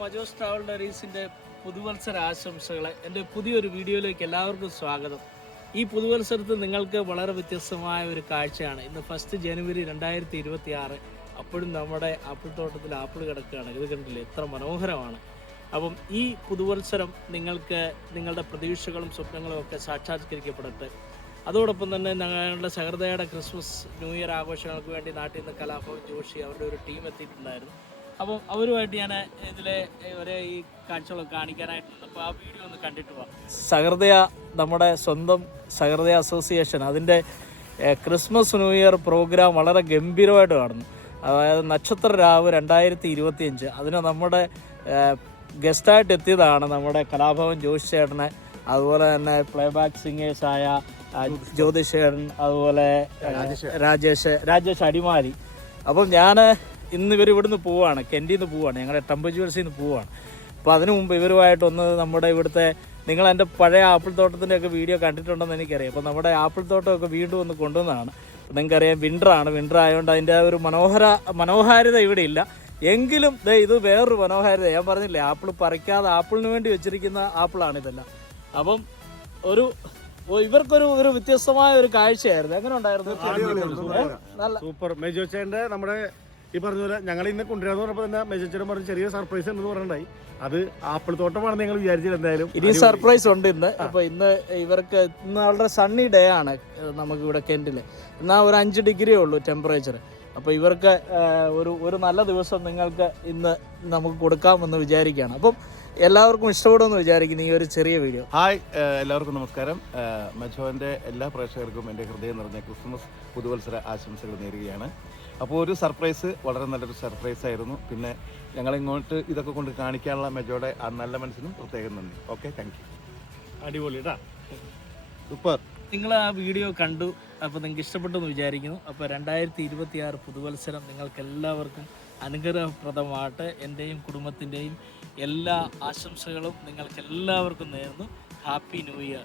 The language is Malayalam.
മജോസ് ട്രാവൽ ഡയറീസിൻ്റെ പുതുവത്സര ആശംസകളെ എൻ്റെ പുതിയൊരു വീഡിയോയിലേക്ക് എല്ലാവർക്കും സ്വാഗതം. ഈ പുതുവത്സരത്തിൽ നിങ്ങൾക്ക് വളരെ വ്യത്യസ്തമായ ഒരു കാഴ്ചയാണ്. ഇന്ന് 1 ജനുവരി 2026. അപ്പോഴും നമ്മുടെ ആപ്പിൾ തോട്ടത്തിൽ ആപ്പിൾ കിടക്കുകയാണ്. ഇത് കണ്ടില്ലേ, എത്ര മനോഹരമാണ്. അപ്പം ഈ പുതുവത്സരം നിങ്ങൾക്ക് നിങ്ങളുടെ പ്രതീക്ഷകളും സ്വപ്നങ്ങളും ഒക്കെ സാക്ഷാത്കരിക്കപ്പെടട്ടെ. അതോടൊപ്പം തന്നെ ഞങ്ങളുടെ സഹൃദയയുടെ ക്രിസ്മസ് ന്യൂ ഇയർ ആഘോഷങ്ങൾക്ക് വേണ്ടി നാട്ടിൽ നിന്ന് കലാഭവൻ ജോഷി അവരുടെ ഒരു ടീം എത്തിയിട്ടുണ്ടായിരുന്നു. അപ്പോൾ അവരുമായിട്ട് ഞാൻ ഇതിലെ ഒരേ ഈ കാഴ്ചകളൊക്കെ കാണിക്കാനായിട്ടുണ്ട്. അപ്പോൾ ആ വീഡിയോ ഒന്ന് കണ്ടിട്ട് പോകാം. സഹൃദയ, നമ്മുടെ സ്വന്തം സഹൃദയ അസോസിയേഷൻ, അതിൻ്റെ ക്രിസ്മസ് ന്യൂ ഇയർ പ്രോഗ്രാം വളരെ ഗംഭീരമായിട്ട് കാണുന്നു. അതായത് നക്ഷത്ര രാവ് 2025. അതിന് നമ്മുടെ ഗസ്റ്റായിട്ട് എത്തിയതാണ് നമ്മുടെ കലാഭവൻ ജോഷി ചേട്ടനെ, അതുപോലെ തന്നെ പ്ലേബാക്ക് സിംഗേഴ്സായ ജ്യോതിഷ് ചേട്ടൻ, അതുപോലെ രാജേഷ് അടിമാലി. അപ്പം ഞാൻ ഇന്ന് ഇവിടുന്ന് പോവുകയാണ്, കെൻഡിയിൽ നിന്ന് പോവുകയാണ്, ഞങ്ങളുടെ ടെമ്പജ്യൂഴ്സിൽ നിന്ന് പോവുകയാണ്. അപ്പോൾ അതിനു മുമ്പ് ഇവരുമായിട്ടൊന്ന് നമ്മുടെ ഇവിടുത്തെ, നിങ്ങൾ എൻ്റെ പഴയ ആപ്പിൾ തോട്ടത്തിൻ്റെയൊക്കെ വീഡിയോ കണ്ടിട്ടുണ്ടെന്ന് എനിക്കറിയാം. അപ്പോൾ നമ്മുടെ ആപ്പിൾ തോട്ടമൊക്കെ വീണ്ടും ഒന്ന് കൊണ്ടുവന്നതാണ്. നിങ്ങൾക്കറിയാം, വിൻ്റർ ആയതുകൊണ്ട് അതിൻ്റെ ഒരു മനോഹാരിത ഇവിടെ ഇല്ല. എങ്കിലും ഇത് വേറൊരു മനോഹാരിത. ഞാൻ പറഞ്ഞില്ലേ, ആപ്പിൾ പറിക്കാതെ ആപ്പിളിന് വേണ്ടി വെച്ചിരിക്കുന്ന ആപ്പിളാണ് ഇതെല്ലാം. അപ്പം ഇവർക്കൊരു വ്യത്യസ്തമായ ഒരു കാഴ്ചയായിരുന്നു. എങ്ങനെ ഉണ്ടായിരുന്നു? നല്ല സൂപ്പർ. മെജോച്ചേന്റെ നമ്മുടെ ഈ പറഞ്ഞ പോലെ ഞങ്ങൾ ഇന്ന് കൊണ്ടുവരാന്ന് പറഞ്ഞപ്പോൾ തന്നെ മെജോച്ചേട്ടൻ പറഞ്ഞ ചെറിയ സർപ്രൈസ് ഉണ്ടെന്ന് പറഞ്ഞിട്ടുണ്ടായി. അത് ആപ്പിൾ തോട്ടമാണെന്ന് ഞങ്ങൾ വിചാരിച്ചില്ല. എന്തായാലും ഇനി സർപ്രൈസ് ഉണ്ട് ഇന്ന്. അപ്പോൾ ഇന്ന് ഇവർക്ക് ഇന്ന് വളരെ സണ്ണി ഡേ ആണ് നമുക്ക് ഇവിടെ കെൻറ്റിൽ. എന്നാൽ ഒരു 5 ഡിഗ്രിയേ ഉള്ളൂ ടെമ്പറേച്ചർ. അപ്പോൾ ഇവർക്ക് ഒരു നല്ല ദിവസം നിങ്ങൾക്ക് ഇന്ന് നമുക്ക് കൊടുക്കാമെന്ന് വിചാരിക്കുകയാണ്. അപ്പം എല്ലാവർക്കും ഇഷ്ടപ്പെടുമെന്ന് വിചാരിക്കുന്നു ഈ ഒരു ചെറിയ വീഡിയോ. ഹായ്, എല്ലാവർക്കും നമസ്കാരം. മെജോന്റെ എല്ലാ പ്രേക്ഷകർക്കും എൻ്റെ ഹൃദയം നിറഞ്ഞ ക്രിസ്മസ് പുതുവത്സര ആശംസകൾ നേരുകയാണ്. അപ്പോൾ ഒരു സർപ്രൈസ്, വളരെ നല്ലൊരു സർപ്രൈസ് ആയിരുന്നു. പിന്നെ ഞങ്ങളിങ്ങോട്ട് ഇതൊക്കെ കൊണ്ട് കാണിക്കാനുള്ള മെജോയുടെ ആ നല്ല മനസ്സിനും പ്രത്യേകം നന്ദി. Okay, thank you. അടിപൊളി കേട്ടോ, സൂപ്പർ. നിങ്ങൾ ആ വീഡിയോ കണ്ടു, അപ്പോൾ നിങ്ങൾക്ക് ഇഷ്ടപ്പെട്ടെന്ന് വിചാരിക്കുന്നു. അപ്പോൾ 2026 പുതുവത്സരം നിങ്ങൾക്ക് എല്ലാവർക്കും അനുഗ്രഹപ്രദമാകട്ടെ. എൻ്റെയും കുടുംബത്തിൻ്റെയും എല്ലാ ആശംസകളും നിങ്ങൾക്ക് എല്ലാവർക്കും നേരുന്നു. Happy new year.